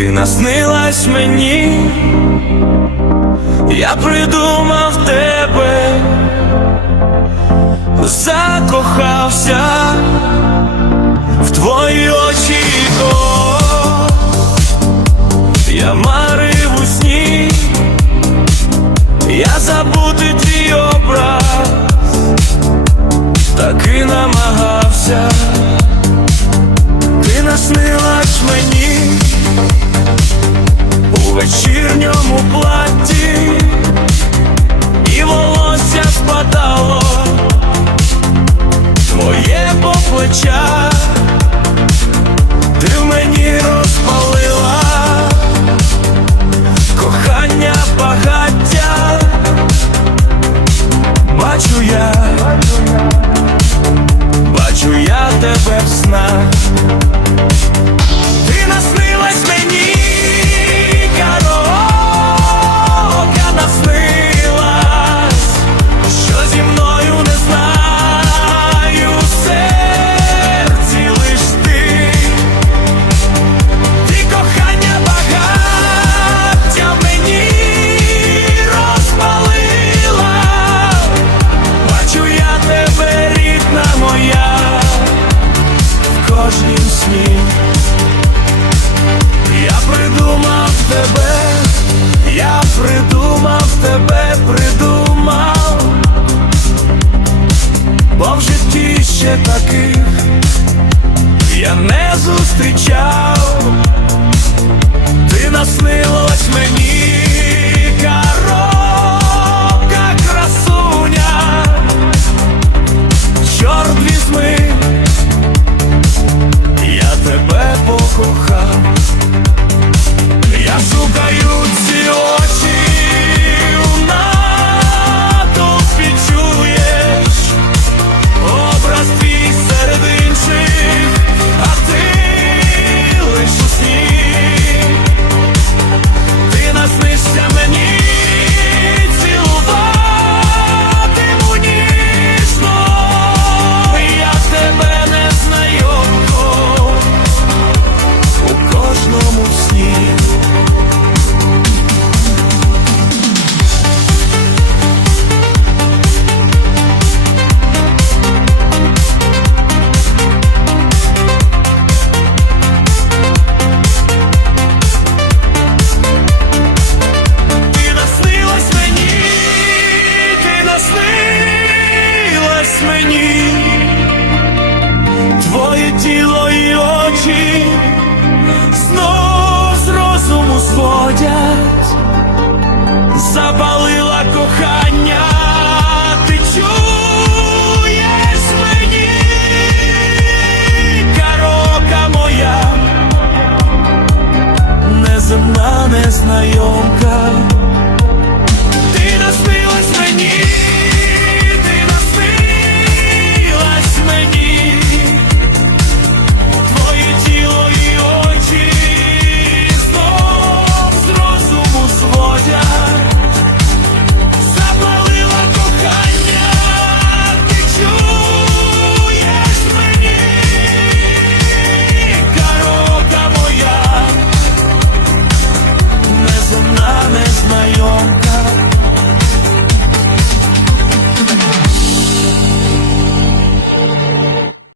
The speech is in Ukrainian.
Ти наснилась мені, я придумав тебе, закохався в твої очі, то. Я марив у сні, я забути твій образ, таки намагався. бачу я, бачу я тебе в снах. зустрічав, ти наснилась мені коробка красуня, чорт візьми, я тебе покохав. вона незнайомка.